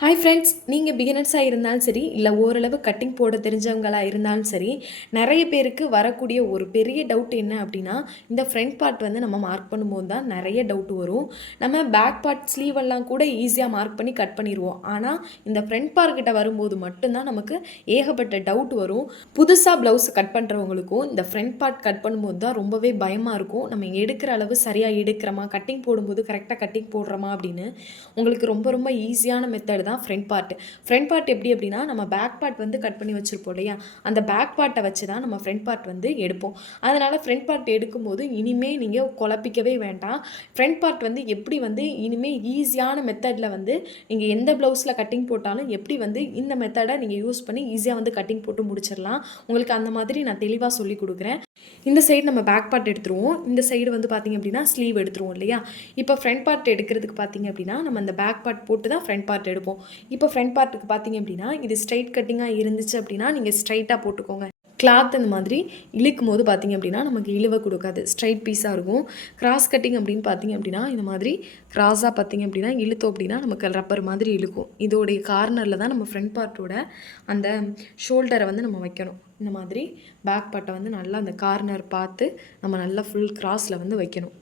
Hi friends, நீங்கள் பிகினர்ஸாக இருந்தாலும் சரி, இல்லை ஓரளவு கட்டிங் போட தெரிஞ்சவங்களா இருந்தாலும் சரி, நிறைய பேருக்கு வரக்கூடிய ஒரு பெரிய டவுட் என்ன அப்படின்னா, இந்த ஃப்ரண்ட் பார்ட் வந்து நம்ம மார்க் பண்ணும்போது தான் நிறைய டவுட் வரும். நம்ம பேக் பார்ட் ஸ்லீவ் எல்லாம் கூட ஈஸியாக மார்க் பண்ணி கட் பண்ணிடுவோம். ஆனால் இந்த ஃப்ரண்ட் பார்ட் கிட்ட வரும்போது மட்டும்தான் நமக்கு ஏகப்பட்ட டவுட் வரும். புதுசாக ப்ளவுஸ் கட் பண்ணுறவங்களுக்கும் இந்த ஃப்ரண்ட் பார்ட் கட் பண்ணும்போது தான் ரொம்பவே பயமாக இருக்கும். நம்ம எடுக்கிற அளவு சரியாக எடுக்கிறோமா, கட்டிங் போடும்போது கரெக்டாக கட்டிங் போடுறோமா அப்படின்னு. உங்களுக்கு ரொம்ப ரொம்ப ஈஸியான மெத்தட் தான் ஃப்ரண்ட் பார்ட். ஃப்ரண்ட் பார்ட் எப்படி அப்படின்னா, நம்ம பேக் பார்ட் வந்து கட் பண்ணி வச்சுருப்போம் இல்லையா, அந்த பேக் பார்ட்டை வச்சு தான் நம்ம ஃப்ரண்ட் பார்ட் வந்து எடுப்போம். அதனால் ஃப்ரண்ட் பார்ட் எடுக்கும்போது இனிமேல் நீங்கள் குழப்பிக்கவே வேண்டாம். ஃப்ரண்ட் பார்ட் வந்து எப்படி வந்து இனிமேல் ஈஸியான மெத்தடில் வந்து நீங்கள் எந்த ப்ளவுஸில் கட்டிங் போட்டாலும் எப்படி வந்து இந்த மெத்தடை நீங்கள் யூஸ் பண்ணி ஈஸியாக வந்து கட்டிங் போட்டு முடிச்சிடலாம். உங்களுக்கு அந்த மாதிரி நான் தெளிவாக சொல்லி கொடுக்குறேன். இந்த சைடு நம்ம பேக் பார்ட் எடுத்துருவோம், இந்த சைடு வந்து பார்த்திங்க அப்படின்னா ஸ்லீவ் எடுத்துருவோம் இல்லையா. இப்போ ஃப்ரண்ட் பார்ட் எடுக்கிறதுக்கு பார்த்திங்க அப்படின்னா நம்ம அந்த பேக் பார்ட் போட்டு தான் ஃப்ரண்ட் பார்ட் எடுப்போம். இப்போ ஃப்ரண்ட் பார்ட்டுக்கு பார்த்திங்க அப்படின்னா இது ஸ்ட்ரைட் கட்டிங்காக இருந்துச்சு அப்படின்னா நீங்கள் ஸ்ட்ரைட்டாக போட்டுக்கோங்க. கிளாத் இந்த மாதிரி இழுக்கும் போது பார்த்திங்க அப்படின்னா நமக்கு இழுவை கொடுக்காது, ஸ்ட்ரைட் பீஸாக இருக்கும். கிராஸ் கட்டிங் அப்படின்னு பார்த்திங்க அப்படின்னா இந்த மாதிரி கிராஸாக பார்த்திங்க அப்படின்னா இழுத்தோம் அப்படின்னா நமக்கு ரப்பர் மாதிரி இழுக்கும். இதோடைய கார்னரில் தான் நம்ம ஃப்ரண்ட் பார்ட்டோட அந்த ஷோல்டரை வந்து நம்ம வைக்கணும். இந்த மாதிரி பேக் பார்ட்டை வந்து நல்லா அந்த கார்னர் பார்த்து நம்ம நல்லா ஃபுல் கிராஸில் வந்து வைக்கணும்.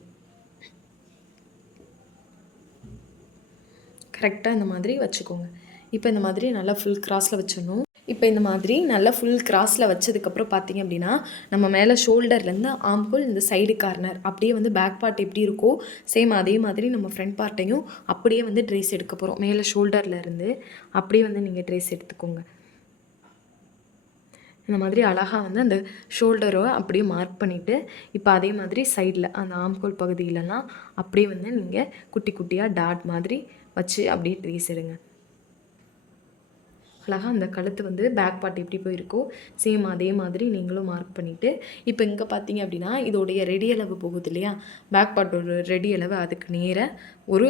கரெக்டாக இந்த மாதிரி வச்சுக்கோங்க. இப்போ இந்த மாதிரி நல்லா ஃபுல் கிராஸில் வச்சிடணும். இப்போ இந்த மாதிரி நல்லா ஃபுல் கிராஸில் வச்சதுக்கப்புறம் பார்த்திங்க அப்படின்னா நம்ம மேலே ஷோல்டர்லேருந்து ஆம்கோல் இந்த சைடு கார்னர் அப்படியே வந்து பேக் பார்ட் எப்படி இருக்கோ சேம் அதே மாதிரி நம்ம ஃப்ரண்ட் பார்ட்டையும் அப்படியே வந்து ட்ரேஸ் எடுக்க போகிறோம். மேலே ஷோல்டர்லேருந்து அப்படியே வந்து நீங்கள் ட்ரேஸ் எடுத்துக்கோங்க. இந்த மாதிரி அழகாக வந்து அந்த ஷோல்டரை அப்படியே மார்க் பண்ணிவிட்டு இப்போ அதே மாதிரி சைடில் அந்த ஆம்கோல் பகுதியிலலாம் அப்படியே வந்து நீங்கள் குட்டி குட்டியாக டாட் மாதிரி வச்சு அப்படியே ட்ரேஸ் எடுங்க. அழகாக அந்த கழுத்து வந்து பேக் பார்ட் எப்படி போயிருக்கோ சேம் அதே மாதிரி நீங்களும் மார்க் பண்ணிவிட்டு இப்போ இங்கே பார்த்தீங்க அப்படின்னா இதோடைய ரெடி அளவு போகுது இல்லையா, பேக் பார்ட்டோட ரெடி அளவு அதுக்கு நேராக ஒரு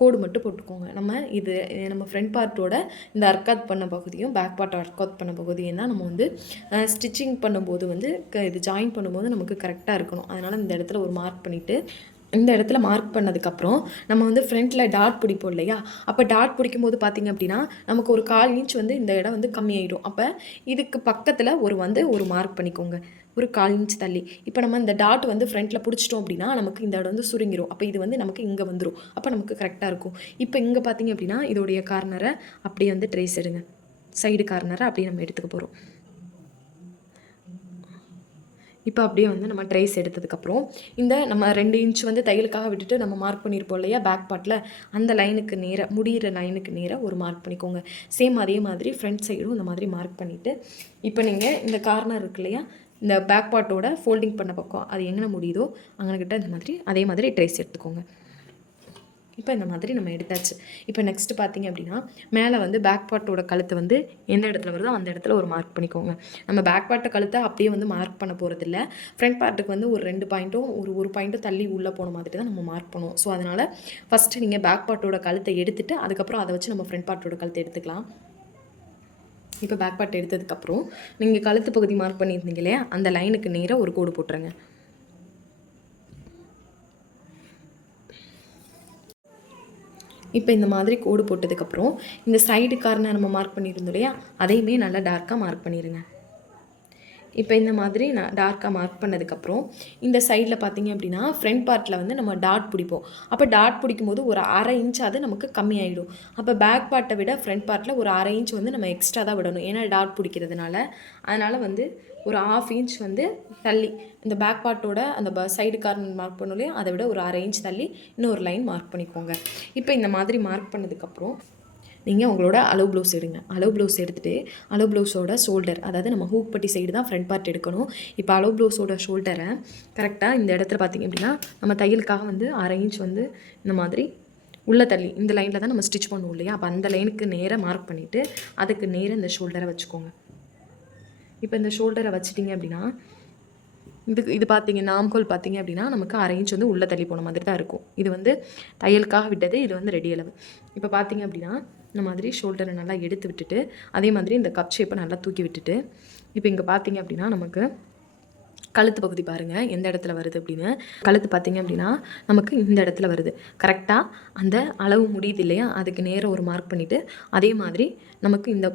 கோடு மட்டும் போட்டுக்கோங்க. நம்ம ஃப்ரண்ட் பார்ட்டோட இந்த அர்க்காத் பண்ண பகுதியும் பேக் பார்ட்டை அர்க்காத் பண்ண பகுதியும் தான் நம்ம வந்து ஸ்டிச்சிங் பண்ணும்போது வந்து இது ஜாயின் பண்ணும்போது நமக்கு கரெக்டாக இருக்கணும். அதனால் இந்த இடத்துல ஒரு மார்க் பண்ணிவிட்டு இந்த இடத்துல மார்க் பண்ணதுக்கப்புறம் நம்ம வந்து ஃப்ரண்ட்டில் டாட் பிடிப்போம் இல்லையா, அப்போ டாட் பிடிக்கும் போது பார்த்திங்க அப்படின்னா நமக்கு ஒரு 1/4 இன்ச் வந்து இந்த இடம் வந்து கம்மியாயிடும். அப்போ இதுக்கு பக்கத்தில் ஒரு மார்க் பண்ணிக்கோங்க, ஒரு 1/4 இன்ச் தள்ளி. இப்போ நம்ம இந்த டாட் வந்து ஃப்ரண்ட்டில் பிடிச்சிட்டோம் அப்படின்னா நமக்கு இந்த இடம் வந்து சுருங்கிடும். அப்போ இது வந்து நமக்கு இங்கே வந்துடும். அப்போ நமக்கு கரெக்டாக இருக்கும். இப்போ இங்கே பார்த்திங்க அப்படின்னா இதோடைய கார்னரை அப்படியே வந்து ட்ரேஸ் எடுங்க. சைடு கார்னரை அப்படியே நம்ம எடுத்துக்க போகிறோம். இப்போ அப்படியே வந்து நம்ம ட்ரேஸ் எடுத்ததுக்கப்புறம் இந்த நம்ம 2 இன்ச் வந்து தையலுக்காக விட்டுட்டு நம்ம மார்க் பண்ணியிருப்போம் இல்லையா பேக் பார்ட்டில், அந்த லைனுக்கு நேராக முடிகிற லைனுக்கு நேராக ஒரு மார்க் பண்ணிக்கோங்க. சேம் அதே மாதிரி ஃப்ரண்ட் சைடும் இந்த மாதிரி மார்க் பண்ணிவிட்டு இப்போ நீங்கள் இந்த கார்னர் இருக்கு இல்லையா, இந்த பேக் பார்ட்டோட ஃபோல்டிங் பண்ண பக்கம் அது எங்கே முடியுதோ அங்கனக்கிட்ட இந்த மாதிரி அதே மாதிரி ட்ரேஸ் எடுத்துக்கோங்க. இப்போ இந்த மாதிரி நம்ம எடுத்தாச்சு. இப்போ நெக்ஸ்ட்டு பார்த்திங்க அப்படின்னா மேலே வந்து பேக் பார்ட்டோட கழுத்தை வந்து எந்த இடத்துல வருதோ அந்த இடத்துல ஒரு மார்க் பண்ணிக்கோங்க. நம்ம பேக் பார்ட்டை கழுத்தை அப்படியே வந்து மார்க் பண்ண போகிறதில்ல. ஃப்ரண்ட் பார்ட்டுக்கு வந்து ஒரு 2 பாயிண்ட்டும் ஒரு பாயிண்ட்டும் தள்ளி உள்ளே போன மாதிரி தான் நம்ம மார்க் பண்ணுவோம். ஸோ அதனால் ஃபஸ்ட்டு நீங்கள் பேக் பார்ட்டோட கழுத்தை எடுத்துகிட்டு அதுக்கப்புறம் அதை வச்சு நம்ம ஃப்ரண்ட் பார்ட்டோட கழுத்தை எடுத்துக்கலாம். இப்போ பேக் பார்ட் எடுத்ததுக்கப்புறம் நீங்கள் கழுத்து பகுதி மார்க் பண்ணியிருந்தீங்க இல்லையா, அந்த லைனுக்கு நேராக ஒரு கோடு போட்டுருங்க. இப்போ இந்த மாதிரி கோடு போட்டதுக்கப்புறம் இந்த சைடு கார்னர் நம்ம மார்க் பண்ணியிருந்தோம் இல்லையா, அதையுமே நல்லா டார்க்காக மார்க் பண்ணிடுங்க. இப்போ இந்த மாதிரி நான் டார்க்காக மார்க் பண்ணதுக்கப்புறம் இந்த சைடில் பார்த்திங்க அப்படின்னா ஃப்ரண்ட் பார்ட்டில் வந்து நம்ம டாட் பிடிப்போம். அப்போ டாட் பிடிக்கும்போது ஒரு 1/2 இன்ச் அது நமக்கு கம்மியாயிடும். அப்போ பேக் பார்ட்டை விட ஃப்ரண்ட் பார்ட்டில் ஒரு 1/2 இன்ச் வந்து நம்ம எக்ஸ்ட்ரா தான் விடணும், ஏன்னா டாட் பிடிக்கிறதுனால. அதனால் வந்து ஒரு 1/2 இன்ச் வந்து தள்ளி இந்த பேக் பார்ட்டோட அந்த சைடு கார்னர் மார்க் பண்ணோம் இல்லையா, அதை விட ஒரு 1/2 இன்ச் தள்ளி இன்னொரு லைன் மார்க் பண்ணிக்கோங்க. இப்போ இந்த மாதிரி மார்க் பண்ணதுக்கப்புறம் நீங்கள் உங்களோட அளவு ப்ளவுஸ் எடுங்க. அளவு ப்ளவுஸ் எடுத்துகிட்டு அளவு ப்ளவுஸோட ஷோல்டர், அதாவது நம்ம ஹூக் பட்டி சைடு தான் ஃப்ரண்ட் பார்ட் எடுக்கணும். இப்போ அளவு ப்ளவுஸோட ஷோல்டரை கரெக்டாக இந்த இடத்துல பார்த்திங்க அப்படின்னா நம்ம தையலுக்காக வந்து 1/2 இன்ச் வந்து இந்த மாதிரி உள்ளே தள்ளி இந்த லைனில் தான் நம்ம ஸ்டிச் பண்ணுவோம் இல்லையா, அப்போ அந்த லைனுக்கு நேராக மார்க் பண்ணிவிட்டு அதுக்கு நேராக இந்த ஷோல்டரை வச்சுக்கோங்க. இப்போ இந்த ஷோல்டரை வச்சிட்டிங்க அப்படின்னா இது பார்த்திங்கன்னா ஆம்கோல் பார்த்திங்க அப்படின்னா நமக்கு 1/2 இன்ச் வந்து உள்ளே தள்ளி போன மாதிரி தான் இருக்கும். இது வந்து தையலுக்காக விட்டது, இது வந்து ரெடி அளவு. இப்போ பார்த்திங்க அப்படின்னா இந்த மாதிரி ஷோல்டரை நல்லா எடுத்து விட்டுட்டு அதே மாதிரி இந்த கப் ஷேப்பை நல்லா தூக்கி விட்டுட்டு இப்போ இங்கே பார்த்திங்க அப்படின்னா நமக்கு கழுத்து பகுதி பாருங்கள் எந்த இடத்துல வருது அப்படின்னு. கழுத்து பார்த்தீங்க அப்படின்னா நமக்கு இந்த இடத்துல வருது. கரெக்டாக அந்த அளவு முடியுது இல்லையா, அதுக்கு நேராக ஒரு மார்க் பண்ணிவிட்டு, அதே மாதிரி நமக்கு இந்த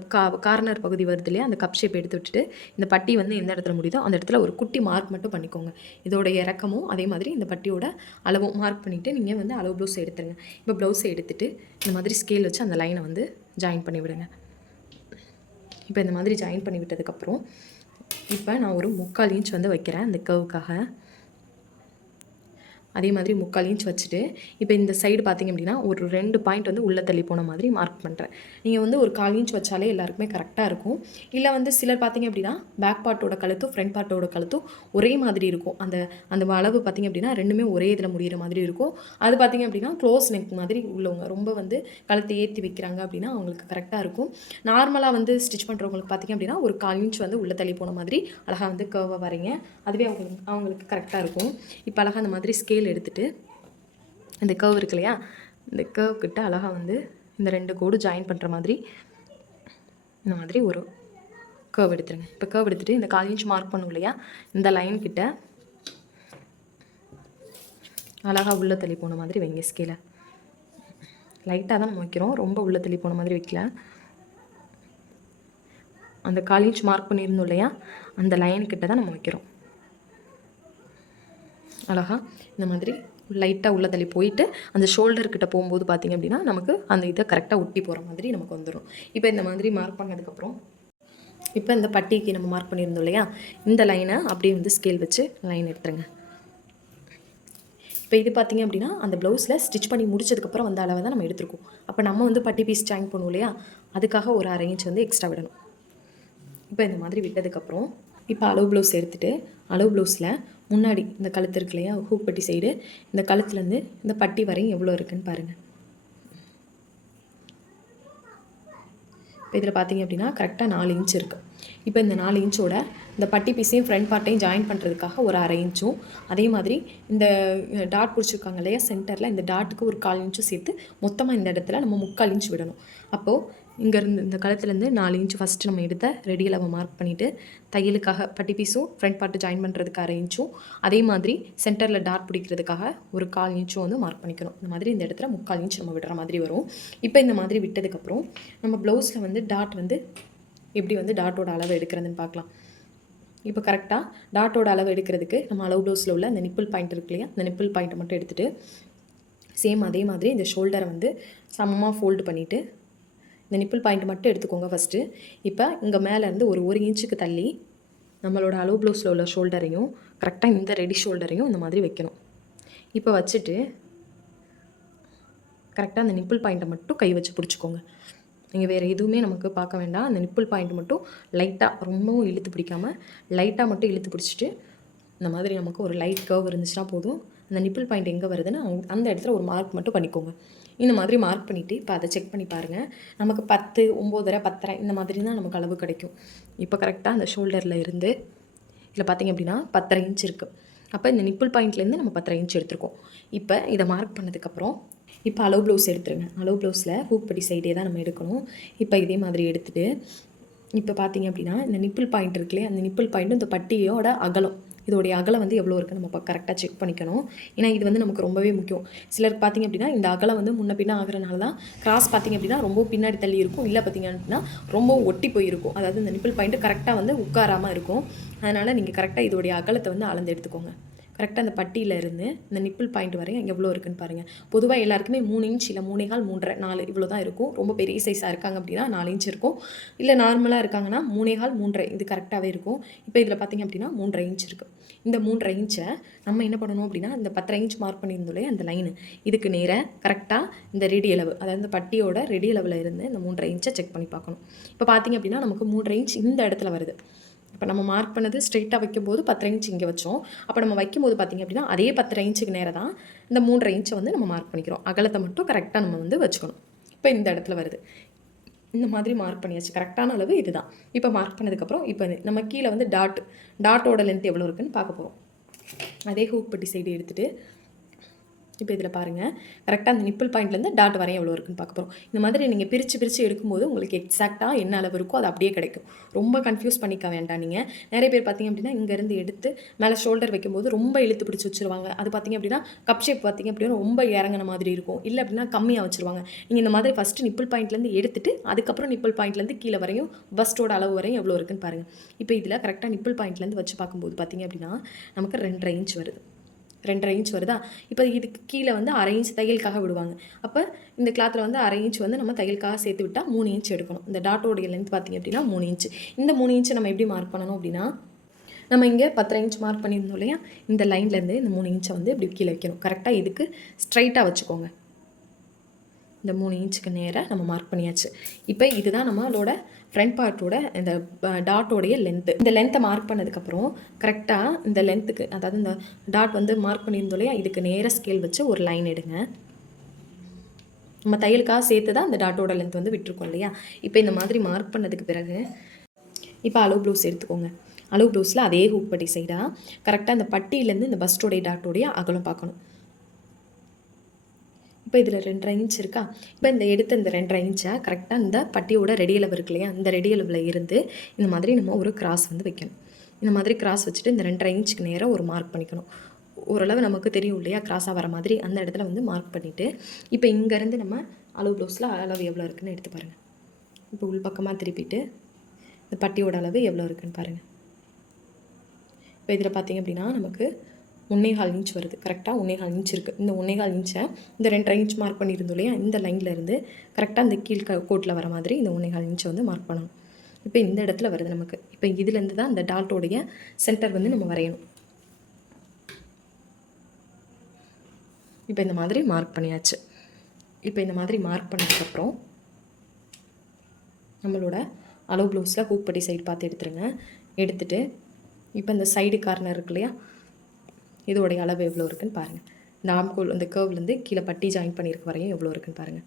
கார்னர் பகுதி வருது இல்லையா, அந்த கப் ஷேப் எடுத்து விட்டுட்டு இந்த பட்டி வந்து எந்த இடத்துல முடியுதோ அந்த இடத்துல ஒரு குட்டி மார்க் மட்டும் பண்ணிக்கோங்க. இதோட இறக்கமும் அதே மாதிரி இந்த பட்டியோட அளவும் மார்க் பண்ணிவிட்டு நீங்கள் வந்து அளவு ப்ளவுஸ் எடுத்துருங்க. இப்போ ப்ளவுஸை எடுத்துகிட்டு இந்த மாதிரி ஸ்கேல் வச்சு அந்த லைனை வந்து ஜாயின் பண்ணி விடுங்க. இப்போ இந்த மாதிரி ஜாயின் பண்ணி விட்டதுக்கப்புறம் இப்போ நான் ஒரு 3/4 இன்ச் வந்து வைக்கிறேன் அந்த கர்வுக்காக. அதே மாதிரி 3/4 இன்ச் வச்சுட்டு இப்போ இந்த சைடு பார்த்திங்க அப்படின்னா ஒரு 2 பாயிண்ட் வந்து உள்ளே தள்ளி போன மாதிரி மார்க் பண்ணுறேன். நீங்கள் வந்து ஒரு 1/4 இன்ச் வச்சாலே எல்லாருக்குமே கரெக்டாக இருக்கும். இல்லை வந்து சிலர் பார்த்திங்க அப்படின்னா பேக் பார்ட்டோட கழுத்தும் ஃப்ரண்ட் பார்ட்டோட கழுத்தும் ஒரே மாதிரி இருக்கும். அந்த அந்த அளவு பார்த்திங்க அப்படின்னா ரெண்டுமே ஒரே இதில் முடிகிற மாதிரி இருக்கும். அது பார்த்திங்க அப்படின்னா க்ளோஸ் நெக் மாதிரி உள்ளவங்க ரொம்ப வந்து கழுத்தை ஏற்றி வைக்கிறாங்க அப்படின்னா அவங்களுக்கு கரெக்டாக இருக்கும். நார்மலாக வந்து ஸ்டிச் பண்ணுறவங்களுக்கு பார்த்திங்க அப்படின்னா ஒரு 1/4 இன்ச் வந்து உள்ளே தள்ளி போன மாதிரி அழகாக வந்து கர்வை வரைங்க. அதுவே அவங்களுக்கு கரெக்டாக இருக்கும். இப்போ அழகாக அந்த மாதிரி ஸ்கேல் எடுத்துகிட்டு இந்த கர்வ் இருக்கு இல்லையா, இந்த கர்வ் கிட்ட அழகாக வந்து இந்த 2 கோடு ஜாயின் பண்ணுற மாதிரி இந்த மாதிரி ஒரு கர்வ் எடுத்துருங்க. இப்போ கர்வ் எடுத்துகிட்டு இந்த 1/4 இன்ச் மார்க் பண்ணும் இல்லையா, இந்த லைன் கிட்ட அழகாக உள்ள தள்ளி போன மாதிரி வைங்க. ஸ்கேலை லைட்டாக தான் நம்ம வைக்கிறோம், ரொம்ப உள்ள தள்ளி போன மாதிரி வைக்கல. அந்த 1/4 இன்ச் மார்க் பண்ணியிருந்தோம் இல்லையா, அந்த லைன் கிட்ட தான் நம்ம வைக்கிறோம். அழகாக இந்த மாதிரி லைட்டாக உள்ள தள்ளி போயிட்டு அந்த ஷோல்டர்கிட்ட போகும்போது பார்த்திங்க அப்படின்னா நமக்கு அந்த இதை கரெக்டாக ஒட்டி போகிற மாதிரி நமக்கு வந்துடும். இப்போ இந்த மாதிரி மார்க் பண்ணதுக்கப்புறம் இப்போ இந்த பட்டிக்கு நம்ம மார்க் பண்ணியிருந்தோம் இல்லையா, இந்த லைனை அப்படியே வந்து ஸ்கேல் வச்சு லைன் எடுத்துருங்க. இப்போ இது பார்த்திங்க அப்படின்னா அந்த ப்ளவுஸில் ஸ்டிச் பண்ணி முடிச்சதுக்கப்புறம் வந்த அளவை தான் நம்ம எடுத்துருக்கோம். அப்போ நம்ம வந்து பட்டி பீஸ் ஜாயின் பண்ணுவோம் இல்லையா, அதுக்காக ஒரு 1/2 இன்ச் வந்து எக்ஸ்ட்ரா விடணும். இப்போ இந்த மாதிரி விட்டதுக்கப்புறம் இப்போ அளவு ப்ளவுஸ் எடுத்துகிட்டு அளவு ப்ளவுஸில் முன்னாடி இந்த கழுத்து இருக்கு இல்லையா, ஹூக் பட்டி சைடு இந்த கழுத்துலேருந்து இந்த பட்டி வரையும் எவ்வளோ இருக்குதுன்னு பாருங்கள். இப்போ இதில் பார்த்திங்க அப்படின்னா கரெக்டாக 4 இன்ச் இருக்குது. இப்போ இந்த 4 இன்ச்சோட இந்த பட்டி பீஸையும் ஃப்ரண்ட் பார்ட்டையும் ஜாயின் பண்ணுறதுக்காக ஒரு 1/2 இன்ச்சும், அதே மாதிரி இந்த டாட் பிடிச்சிருக்காங்க இல்லையா சென்டரில், இந்த டாட்டுக்கு ஒரு 1/4 இன்ச்சும் சேர்த்து மொத்தமாக இந்த இடத்துல நம்ம 3/4 இன்ச் விடணும். அப்போது இங்கேருந்து இந்த கழுத்துலேருந்து 4 இன்ச் ஃபஸ்ட்டு நம்ம எடுத்த ரெடி அளவை மார்க் பண்ணிவிட்டு தையலுக்காக பட்டி பீஸும் ஃப்ரண்ட் பார்ட்டு ஜாயின் பண்ணுறதுக்கு 1/2 இன்ச்சும், அதே மாதிரி சென்டரில் டாட் பிடிக்கிறதுக்காக ஒரு 1/4 இன்ச்சும் வந்து மார்க் பண்ணிக்கணும். இந்த மாதிரி இந்த இடத்துல 3/4 இன்ச் நம்ம விடுற மாதிரி வரும். இப்போ இந்த மாதிரி விட்டதுக்கப்புறம் நம்ம ப்ளவுஸில் வந்து டாட் வந்து எப்படி வந்து டாட்டோட அளவு எடுக்கிறதுன்னு பார்க்கலாம். இப்போ கரெக்டாக டாட்டோட அளவு எடுக்கிறதுக்கு நம்ம அளவு ப்ளவுஸில் உள்ள அந்த நிப்பிள் பாயிண்ட் இருக்கு இல்லையா, அந்த நிப்பிள் பாயிண்ட்டை மட்டும் எடுத்துகிட்டு சேம் அதே மாதிரி இந்த ஷோல்டரை வந்து சமமாக ஃபோல்டு பண்ணிவிட்டு இந்த நிப்பிள் பாயிண்ட் மட்டும் எடுத்துக்கோங்க ஃபஸ்ட்டு. இப்போ இங்கே மேலேருந்து ஒரு இன்ச்சுக்கு தள்ளி நம்மளோட அளவு ப்ளவுஸில் உள்ள ஷோல்டரையும் கரெக்டாக இந்த ரெடி ஷோல்டரையும் இந்த மாதிரி வைக்கணும். இப்போ வச்சுட்டு கரெக்டாக அந்த நிப்பிள் பாயிண்ட்டை மட்டும் கை வச்சு பிடிச்சிக்கோங்க. நீங்கள் வேறு எதுவுமே நமக்கு பார்க்க வேண்டாம். அந்த நிப்பிள் பாயிண்ட் மட்டும் லைட்டாக ரொம்பவும் இழுத்து பிடிக்காமல் லைட்டாக மட்டும் இழுத்து பிடிச்சிட்டு இந்த மாதிரி நமக்கு ஒரு லைட் கர்வ் இருந்துச்சுன்னா போதும். அந்த நிப்பிள் பாயிண்ட் எங்கே வருதுன்னு அந்த இடத்துல ஒரு மார்க் மட்டும் பண்ணிக்கோங்க. இந்த மாதிரி மார்க் பண்ணிவிட்டு இப்போ அதை செக் பண்ணி பாருங்கள். நமக்கு 10, 9, 10 இந்த மாதிரி தான் நமக்கு அளவு கிடைக்கும். இப்போ கரெக்டாக அந்த ஷோல்டரில் இருந்து இதில் பார்த்திங்க அப்படின்னா 10.5 இன்ச் இருக்குது. அப்போ இந்த நிப்பிள் பாயிண்ட்லேருந்து நம்ம 10.5 இன்ச் எடுத்துருக்கோம். இப்போ இதை மார்க் பண்ணதுக்கப்புறம் இப்போ அளவு ப்ளவுஸ் எடுத்துருங்க. அளவு ப்ளவுஸில் ஹூக் பட்டி சைடே தான் நம்ம எடுக்கணும். இப்போ இதே மாதிரி எடுத்துகிட்டு இப்போ பார்த்திங்க அப்படின்னா இந்த நிப்பிள் பாயிண்ட் இருக்குல்லையே, அந்த நிப்பிள் பாயிண்ட்டும் இந்த பட்டியோட அகலம், இதோடைய அகலம் வந்து எவ்வளோ இருக்குன்னு நம்ம கரெக்டாக செக் பண்ணிக்கணும். ஏன்னா இது வந்து நமக்கு ரொம்பவே முக்கியம். சிலருக்கு பார்த்திங்க அப்படின்னா இந்த அகலம் வந்து முன்ன பின்ன ஆகிறனால தான் கிராஸ் பார்த்திங்க அப்படின்னா ரொம்ப பின்னாடி தள்ளி இருக்கும், இல்லை பார்த்திங்க அப்படின்னா ரொம்ப ஒட்டி போயிருக்கும். அதாவது இந்த நிப்பிள் பாயிண்ட்டு கரெக்டாக வந்து உட்காராமல் இருக்கும். அதனால் நீங்கள் கரெக்டாக இதோடைய அகலத்தை வந்து அளந்து எடுத்துக்கோங்க. கரெக்டாக அந்த பட்டியில் இருந்து இந்த நிப்பிள் பாயிண்ட் வரையும் எவ்வளோ இருக்குன்னு பாருங்கள். பொதுவாக எல்லாருக்குமே 3 இன்ச் இல்லை 3.25, 3.5, 4 இவ்வளோ தான் இருக்கும். ரொம்ப பெரிய சைஸாக இருக்காங்க அப்படின்னா 4 இன்ச் இருக்கும். இல்லை நார்மலாக இருக்காங்கன்னா 3.25, 3.5 இது கரெக்டாகவே இருக்கும். இப்போ இதில் பார்த்திங்க அப்படின்னா 3.5 இன்ச் இருக்குது. இந்த 3.5 இன்ச்சை நம்ம என்ன பண்ணணும் அப்படின்னா இந்த 10.5 இன்ச் மார்க் பண்ணியிருந்தோலே அந்த லைனு இதுக்கு நேராக கரெக்டாக இந்த ரெடி அளவு, அதாவது இந்த பட்டியோட ரெடி அளவில் இருந்து இந்த 3.5 இன்ச்சை செக் பண்ணி பார்க்கணும். இப்போ பார்த்திங்க அப்படின்னா நமக்கு 3.5 இன்ச் இந்த இடத்துல வருது. இப்போ நம்ம மார்க் பண்ணது ஸ்ட்ரெயிட்டாக வைக்கும்போது 10.5 இன்ச் இங்கே வச்சோம். அப்போ நம்ம வைக்கும்போது பார்த்திங்க அப்படின்னா அதே 10.5 இன்ச்சுக்கு நேராக தான் இந்த 3.5 இன்ச்சை வந்து நம்ம மார்க் பண்ணிக்கிறோம். அகலத்தை மட்டும் கரெக்டாக நம்ம வந்து வச்சுக்கணும். இப்போ இந்த இடத்துல வருது. இந்த மாதிரி மார்க் பண்ணியாச்சு. கரெக்டான அளவு இதுதான். இப்போ மார்க் பண்ணதுக்கப்புறம் இப்போ நம்ம கீழே வந்து டாட்டோட லென்த் எவ்வளோ இருக்குன்னு பார்க்க போகிறோம். அதே ஹூக் பட்டி சைடு எடுத்துகிட்டு இப்போ இதில் பாருங்கள், கரெக்டாக அந்த நிப்பிள் பாயிண்ட்லேருந்து டாட் வரையும் எவ்வளோ இருக்குன்னு பார்க்க போகிறோம். இந்த மாதிரி நீங்கள் பிரித்து எடுக்கும்போது உங்களுக்கு எக்ஸாக்டாக என்ன அளவு இருக்கோ அது அப்படியே கிடைக்கும். ரொம்ப கன்ஃபியூஸ் பண்ணிக்க வேண்டாம் நீங்கள். நிறைய பேர் பார்த்திங்க அப்படின்னா இங்கேருந்து எடுத்து மேலே ஷோல்டர் வைக்கும்போது ரொம்ப இழுத்து பிடிச்சி வச்சுருவாங்க. அது பார்த்திங்க அப்படின்னா கப் ஷேப் பார்த்திங்க அப்படின்னா ரொம்ப இறங்கின மாதிரி இருக்கும். இல்லை அப்படின்னா கம்மியாக வச்சுருவாங்க. நீங்கள் இந்த மாதிரி ஃபஸ்ட்டு நிப்பிள் பாயிண்ட்லேருந்து எடுத்துட்டு அதுக்கப்புறம் நிப்பிள் பாயிண்ட்லேருந்து கீழே வரையும் பஸ்ட்டோட அளவு வரையும் எவ்வளோ இருக்குன்னு பாருங்கள். இப்போ இதில் கரெக்டாக நிப்பிள் பாயிண்ட்லேருந்து வச்சு பார்க்கும்போது பார்த்திங்க அப்படின்னா நமக்கு 2.5 இன்ச் வருது. 2.5 இன்ச் வருதா? இப்போ இதுக்கு கீழே வந்து 1/2 இன்ச் தையலுக்காக விடுவாங்க. அப்போ இந்த கிளாத்தில் வந்து 1/2 இன்ச் வந்து நம்ம தையலுக்காக சேர்த்து விட்டால் 3 இன்ச் எடுக்கணும். இந்த டாட்டோடைய லென்த் பார்த்திங்க அப்படின்னா 3 இன்ச். இந்த 3 இன்ச்சை நம்ம எப்படி மார்க் பண்ணணும் அப்படின்னா, நம்ம இங்கே 10 இன்ச் மார்க் பண்ணியிருந்தோம் இல்லையா, இந்த லைன்லேருந்து இந்த 3 இன்ச்சை வந்து இப்படி கீழே வைக்கணும். கரெக்டாக இதுக்கு ஸ்ட்ரைட்டாக வச்சுக்கோங்க. இந்த 3 இன்ச்சுக்கு நேராக நம்ம மார்க் பண்ணியாச்சு. இப்போ இதுதான் நம்மளோட ஃப்ரண்ட் பார்ட்டோட இந்த டாட்டோடைய லென்த்து. இந்த லென்த்தை மார்க் பண்ணதுக்கப்புறம் கரெக்டாக இந்த லென்த்துக்கு, அதாவது இந்த டாட் வந்து மார்க் பண்ணியிருந்தோம் இல்லையா, இதுக்கு நேராக ஸ்கேல் வச்சு ஒரு லைன் எடுங்க. நம்ம தையலுக்காக சேர்த்து தான் இந்த டாட்டோட லென்த் வந்து விட்டுருக்கோம் இல்லையா. இப்போ இந்த மாதிரி மார்க் பண்ணதுக்கு பிறகு இப்போ அளவு ப்ளவுஸ் எடுத்துக்கோங்க. அளவு ப்ளவுஸில் அதே ஹூக் பட்டி சைடாக கரெக்டாக இந்த பட்டியிலேருந்து இந்த பஸ்டோடைய டாட்டோடைய அகலம் பார்க்கணும். இப்போ இதில் 2.5 இன்ச் இருக்கா. இப்போ இந்த எடுத்த இந்த 2.5 இன்ச்சை கரெக்டாக இந்த பட்டியோட ரெடி அளவு இருக்கு இல்லையா, இந்த ரெடி அளவில் இருந்து இந்த மாதிரி நம்ம ஒரு கிராஸ் வந்து வைக்கணும். இந்த மாதிரி கிராஸ் வச்சுட்டு இந்த 2.5 இன்ச்சுக்கு நேராக ஒரு மார்க் பண்ணிக்கணும். ஓரளவு நமக்கு தெரியும் இல்லையா கிராஸாக வர மாதிரி, அந்த இடத்துல வந்து மார்க் பண்ணிவிட்டு இப்போ இங்கேருந்து நம்ம அளவு ப்ளவுஸில் அளவு எவ்வளோ இருக்குதுன்னு எடுத்து பாருங்கள். இப்போ உள் பக்கமாக திருப்பிட்டு இந்த பட்டியோட அளவு எவ்வளோ இருக்குதுன்னு பாருங்கள். இப்போ இதில் பார்த்திங்க அப்படின்னா நமக்கு 1.25 இன்ச் வருது. கரெக்டாக 1.25 இன்ச் இருக்குது. இந்த 1.25 இன்ச்சை இந்த 2.5 இன்ச் மார்க் பண்ணியிருந்தோம் இல்லையா, இந்த லைன்லேருந்து கரெக்டாக இந்த கீழ் கோட்டில் வர மாதிரி இந்த 1.25 இன்ச்சை வந்து மார்க் பண்ணணும். இப்போ இந்த இடத்துல வருது நமக்கு. இப்போ இதுலேருந்து தான் இந்த டாட்டோடைய சென்டர் வந்து நம்ம வரையணும். இப்போ இந்த மாதிரி மார்க் பண்ணியாச்சு. இப்போ இந்த மாதிரி மார்க் பண்ணதுக்கப்புறம் நம்மளோட அளவு ப்ளவுஸில் ஹூக் பட்டி சைடு பார்த்து எடுத்துருங்க. எடுத்துகிட்டு இப்போ இந்த சைடு கார்னர் இருக்கு இல்லையா, இதோடைய அளவு எவ்வளோ இருக்குதுன்னு பாருங்கள். இந்த ஆம்கோல் இந்த கர்வ்லேருந்து கீழே பட்டி ஜாயின் பண்ணியிருக்க வரையும் எவ்வளோ இருக்குதுன்னு பாருங்கள்.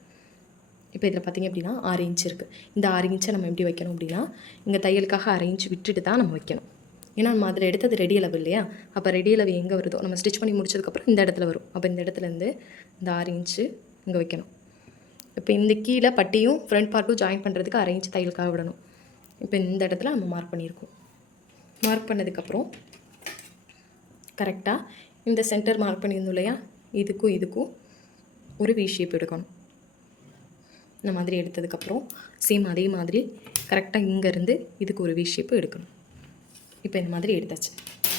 இப்போ இதில் பார்த்திங்க அப்படின்னா 6 இன்ச் இருக்குது. இந்த 6 இன்ச்சை நம்ம எப்படி வைக்கணும் அப்படின்னா, இங்கே தையலுக்காக 1/2 இன்ச் விட்டுட்டு தான் நம்ம வைக்கணும். ஏன்னா நம்ம அதில் எடுத்தது ரெடி அளவு இல்லையா. அப்போ ரெடி அளவு எங்கே வருதோ நம்ம ஸ்டிச் பண்ணி முடிச்சதுக்கப்புறம் இந்த இடத்துல வரும். அப்போ இந்த இடத்துலேருந்து இந்த 6 இன்ச்சு இங்கே வைக்கணும். இப்போ இந்த கீழே பட்டியும் ஃப்ரண்ட் பார்ட்டும் ஜாயின் பண்ணுறதுக்கு 1/2 இன்ச் தையலுக்காக விடணும். இப்போ இந்த இடத்துல நம்ம மார்க் பண்ணியிருக்கோம். மார்க் பண்ணதுக்கப்புறம் கரெக்டாக இந்த சென்டர் மார்க் பண்ணியிருந்தோம் இல்லையா, இதுக்கும் ஒரு வி ஷேப் எடுக்கணும். இந்த மாதிரி எடுத்ததுக்கப்புறம் சேம் அதே மாதிரி கரெக்டாக இங்கேருந்து இதுக்கு ஒரு வி ஷேப்பு எடுக்கணும். இப்போ இந்த மாதிரி எடுத்தாச்சு.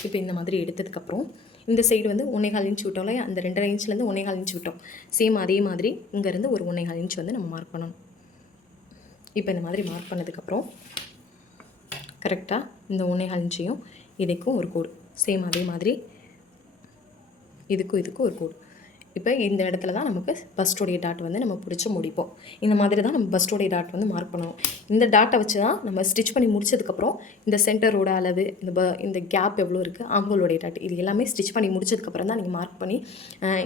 இப்போ இந்த மாதிரி எடுத்ததுக்கப்புறம் இந்த சைடு வந்து 1.25 இன்ச் விட்டோம் இல்லையா, அந்த 2.5 இன்ச்லேருந்து 1.25 இன்ச் விட்டோம். சேம் அதே மாதிரி இங்கேருந்து ஒரு 1.25 இன்ச் வந்து நம்ம மார்க் பண்ணணும். இப்போ இந்த மாதிரி மார்க் பண்ணதுக்கப்புறம் கரெக்டாக இந்த 1.25 இன்ச்சையும் இதுக்கும் ஒரு கோடு, சேம் அதே மாதிரி இதுக்கும் ஒரு கோடு. இப்போ இந்த இடத்துல தான் நமக்கு பஸ்டோடைய டாட் வந்து நம்ம பிடிச்சி முடிப்போம். இந்த மாதிரி தான் நம்ம பஸ்டோடைய டாட் வந்து மார்க் பண்ணணும். இந்த டாட்டை வச்சு தான் நம்ம ஸ்டிச் பண்ணி முடிச்சதுக்கப்புறம் இந்த சென்டரோட அளவு, இந்த கேப் எவ்வளோ இருக்குது, ஆம்கோலோடைய டாட், இது எல்லாமே ஸ்டிச் பண்ணி முடிச்சதுக்கப்புறம் தான் நீங்கள் மார்க் பண்ணி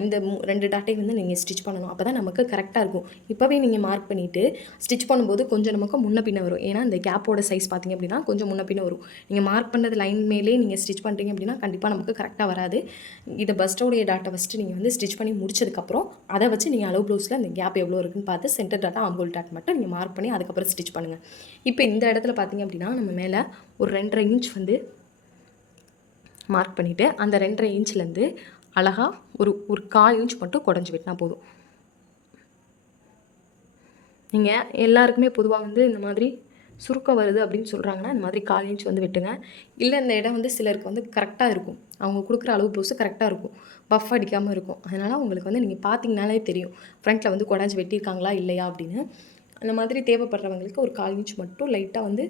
இந்த 2 டாட்டையும் வந்து நீங்கள் ஸ்டிச் பண்ணணும். அப்போ தான் நமக்கு கரெக்டாக இருக்கும். இப்போவே நீங்கள் மார்க் பண்ணிவிட்டு ஸ்டிச் பண்ணும்போது கொஞ்சம் நமக்கு முன்ன பின்ன வரும். ஏன்னா இந்த கேப்போட சைஸ் பார்த்திங்க அப்படின்னா கொஞ்சம் முன்ன பின்ன வரும். நீங்கள் மார்க் பண்ணது லைன் மேலே நீங்கள் ஸ்டிச் பண்ணுறீங்க அப்படின்னா கண்டிப்பாக நமக்கு கரெக்டாக வராது. இதை பஸ்டோடைய டாட்டை ஃபஸ்ட்டு நீங்கள் வந்து ஸ்டிச் பண்ணி முடிச்சதுக்கப்புறம் அதை வச்சு நீங்கள் அளவு ப்ளவுஸில் அந்த கேப் எவ்வளோ இருக்குன்னு பார்த்து சென்டர் டாட்டா ஆம்கோல் டாட் மட்டும் நீங்கள் மார்க் பண்ணி அதுக்கப்புறம் ஸ்டிச் பண்ணுங்கள். இப்போ இந்த இடத்துல பார்த்திங்க அப்படின்னா நம்ம மேலே ஒரு 2.5 இன்ச் வந்து மார்க் பண்ணிவிட்டு அந்த 2.5 இன்ச்லேருந்து அழகாக ஒரு 1/4 இன்ச் மட்டும் குடஞ்சி வெட்டினா போதும். நீங்கள் எல்லாருக்குமே பொதுவாக வந்து இந்த மாதிரி சுருக்கம் வருது அப்படின்னு சொல்கிறாங்கன்னா இந்த மாதிரி 1/4 இன்ச் வந்து வெட்டுங்க. இல்லை இந்த இடம் வந்து சிலருக்கு வந்து கரெக்டாக இருக்கும், அவங்க கொடுக்குற அளவு ப்ளவுஸு கரெக்டாக இருக்கும், பஃப் அடிக்காமல் இருக்கும். அதனால் உங்களுக்கு வந்து நீங்கள் பார்த்தீங்கனாலே தெரியும் ஃப்ரண்ட்டில் வந்து குடஞ்சி வெட்டியிருக்காங்களா இல்லையா அப்படின்னு. அந்த மாதிரி தேவைப்படுறவங்களுக்கு ஒரு 1/4 இன்ச் மட்டும் லைட்டாக வந்து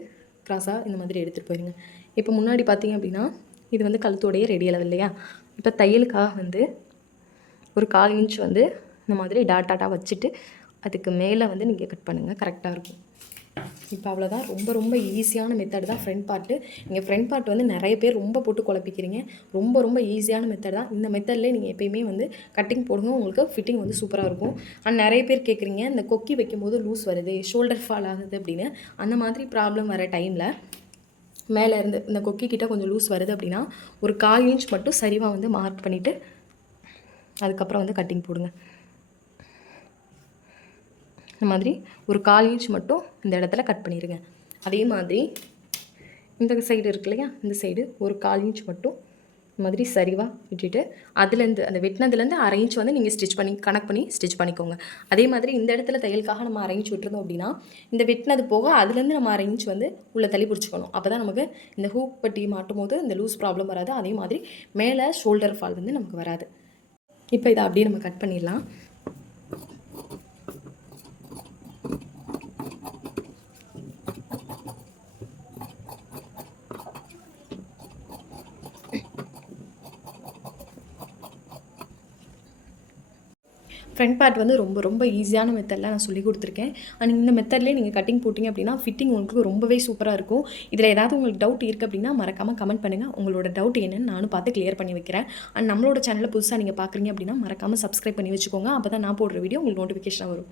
கிராஸாக இந்த மாதிரி எடுத்துகிட்டு போயிருங்க. இப்போ முன்னாடி பார்த்தீங்க அப்படின்னா இது வந்து கழுத்தோடைய ரெடி அளவு இல்லையா. இப்போ தையலுக்காக வந்து ஒரு 1/4 இன்ச் வந்து இந்த மாதிரி டாட்டாக வச்சுட்டு அதுக்கு மேலே வந்து நீங்கள் கட் பண்ணுங்கள், கரெக்டாக இருக்கும். இப்போ அவ்வளோதான். ரொம்ப ஈஸியான மெத்தட் தான் ஃப்ரண்ட் பார்ட்டு. நீங்கள் ஃப்ரண்ட் பார்ட் வந்து நிறைய பேர் ரொம்ப போட்டு குழப்பிக்கிறீங்க. ரொம்ப ஈஸியான மெத்தட் தான். இந்த மெத்தட்லேயே நீங்கள் எப்பயுமே வந்து கட்டிங் போடுங்க, உங்களுக்கு ஃபிட்டிங் வந்து சூப்பராக இருக்கும். ஆனால் நிறைய பேர் கேட்குறீங்க இந்த கொக்கி வைக்கும்போது லூஸ் வருது, ஷோல்டர் ஃபால் ஆகுது அப்படின்னு. அந்த மாதிரி ப்ராப்ளம் வர டைமில் மேலே இருந்து இந்த கொக்கி கிட்ட கொஞ்சம் லூஸ் வருது அப்படின்னா ஒரு 1/4 இன்ச் மட்டும் சரிவாக வந்து மார்க் பண்ணிவிட்டு அதுக்கப்புறம் வந்து கட்டிங் போடுங்க. இந்த மாதிரி ஒரு 1/4 இன்ச் மட்டும் இந்த இடத்துல கட் பண்ணிடுங்க. அதே மாதிரி இந்த சைடு இருக்கு இல்லையா, இந்த சைடு ஒரு 1/4 இன்ச் மட்டும் இந்த மாதிரி சரிவாக விட்டுட்டு அதுலேருந்து அந்த வெட்டினதுலேருந்து 1/2 இன்ச் வந்து நீங்கள் ஸ்டிச் பண்ணி கனெக்ட் பண்ணி ஸ்டிச் பண்ணிக்கோங்க. அதே மாதிரி இந்த இடத்துல தையலுக்காக நம்ம 1/2 இன்ச் விட்டுருந்தோம் அப்படின்னா இந்த வெட்டினது போக அதுலேருந்து நம்ம 1/2 இன்ச் வந்து உள்ளே தள்ளி பிடிச்சிக்கணும். அப்போ தான் நமக்கு இந்த ஹூக் பட்டி மாட்டும் போது இந்த லூஸ் ப்ராப்ளம் வராது. அதே மாதிரி மேலே ஷோல்டர் ஃபால் வந்து நமக்கு வராது. இப்போ இதை அப்படியே நம்ம கட் பண்ணிடலாம். ஃப்ரண்ட் பார்ட் வந்து ரொம்ப ரொம்ப ஈஸியான மெத்தடில் நான் சொல்லி கொடுத்துருக்கேன். அண்ட் இந்த மெத்தட்லேயே நீங்கள் கட்டிங் போட்டிங்க அப்படின்னா ஃபிட்டிங் உங்களுக்கு ரொம்பவே சூப்பராக இருக்கும். இதில் ஏதாவது உங்களுக்கு டவுட் இருக்குது அப்படின்னா மறக்காமல் கமெண்ட் பண்ணுங்கள். உங்களோட டவுட் என்னென்னு நானும் பார்த்து கிளியர் பண்ணி வைக்கிறேன். அண்ட் நம்மளோட சேனலில் புதுசாக நீங்கள் பார்க்குறீங்க அப்படின்னா மறக்காமல் சப்ஸ்கிரைப் பண்ணி வச்சுக்கோங்க. அப்போ தான் நான் போடுற வீடியோ உங்களுக்கு நோட்டிஃபிகேஷனாக வரும்.